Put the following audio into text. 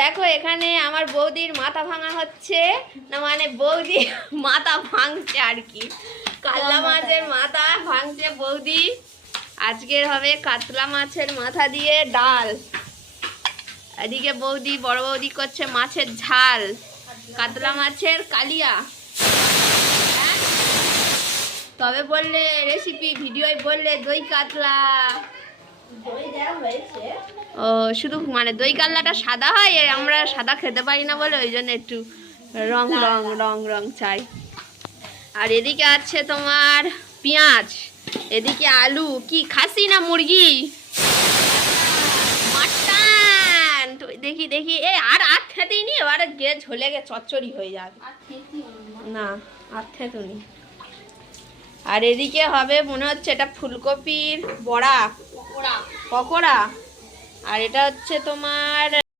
দেখো এখানে আমার বৌদির মাথা ভাঙা হচ্ছে না, মানে বৌদি মাথা ভাঙছে আর কি। কাতলা মাছের মাথা ভাঙছে বৌদি। আজকের হবে কাতলা মাছের মাথা দিয়ে ডাল। এদিকে বৌদি, বড় বৌদি করছে মাছের ঝাল, কাতলা মাছের কালিয়া। তবে বললে রেসিপি ভিডিওয় বললে দই কাতলা। ও শুধু মানে দই কাতলাটা সাদা হয়, আমরা সাদা খেতে পারি না বলে ওই জন্য একটু রং রং রং রং চাই। আর এদিকে আছে তোমার পেঁয়াজ, এদিকে আলু। কি খাসি না মুরগি? মাটন। দেখি দেখি এ আর খেতেই নি, এবারে গে ঝোলে গে চচ্চড়ি হয়ে যাবে না, আর খেতুনি। আর এদিকে হবে মনে হচ্ছে এটা ফুলকপির বড়া, পকোড়া। আর এটা হচ্ছে তোমার